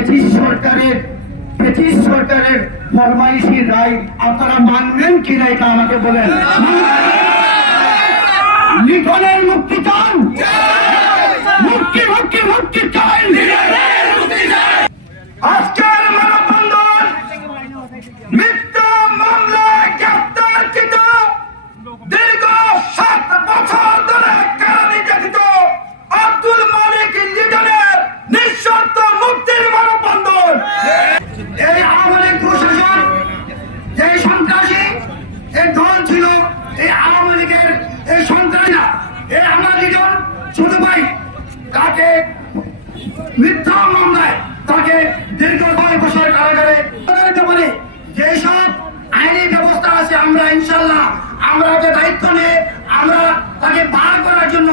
British সরকারের ফরমাইশি রায় আপনারা মানবেন কিনা এটা আমাকে বলেন। লিটনের মুক্তি চান, মুক্তি মুক্তি মুক্তি চাই। আজকের মানববন্ধন মিথ্যা মামলায় গ্রেফতারকৃত দীর্ঘ 7 বছর ধরে কারানির্যাতিত আব্দুল মালিক লিটনের নিঃশর্ত মুক্তির মানববন্ধন। এই আওয়ামী লীগ প্রশাসন যে সন্ত্রাসী এই দল ছিল, এই আওয়ামী লীগের এই সন্ত্রাসীরা, এই আমার লিটন ছোট ভাই তাকে মিথ্যা মামলায় তাকে দীর্ঘ 9 বছর কারাগারে বলে যেসব আইনি ব্যবস্থা আছে আমরা ইনশাল্লাহ আমরা যে দায়িত্ব নিয়ে আমরা তাকে বার করার জন্য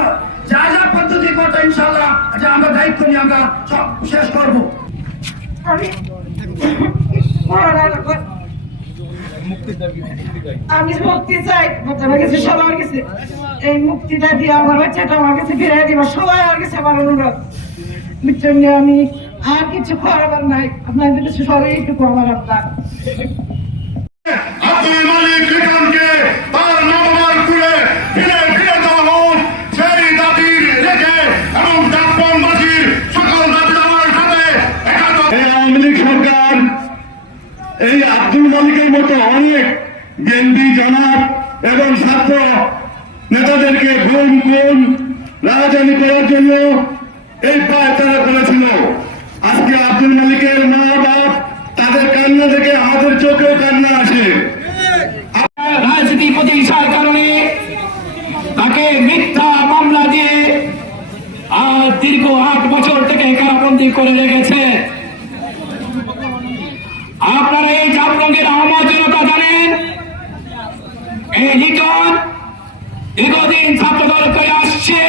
যা যা পদ্ধতি করতে ইনশাল্লাহ যে আমরা দায়িত্ব নিয়ে আমরা সব শেষ করবো। আমি মুক্তি চাই, আমার কাছে সবার কাছে এই মুক্তিটা দিয়ে আমার বাচ্চাটা আমার কাছে ফিরে দিব। সবাই আমার কাছে আমার অনুরোধ, আমি আর কিছু করাবার নাই, আপনাদের কাছে সবাই একটু আমার আপনার আব্দুল মালিক লিটনকে তার নবমার খুলে ফিরে ফিরে দেওয়া হোক সেই দাবির রেখে এবং জাপানবাসীর সকল দাবি দাবার সাথে এই আওয়ামী লীগ সরকার এই আব্দুল মালিকের মতো অনেক বিএনপি জামাত এবং ছাত্র নেতাদেরকে গুম রাজধানী করার জন্য এই পায়তারা করেছিল। আজকে আব্দুল মালিকের মা বাপ তাদের কান্না দেখে আমাদের চোখেও কান্না আসে। রাজনীতি প্রতিষ্ঠার কারণে তাকে মিথ্যা মামলা দিয়ে দীর্ঘ 8 বছর থেকে কারাবন্দী করে রেখেছে। আপনারা এই জাফলংয়ের আহমদ জনতা জানেন, এই লিটন দীর্ঘদিন ছাত্রদল করে আসছে,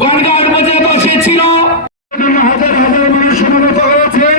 গণগার মধ্যে বসেছিল, হাজার হাজার মানুষ সমবেত হয়েছেন।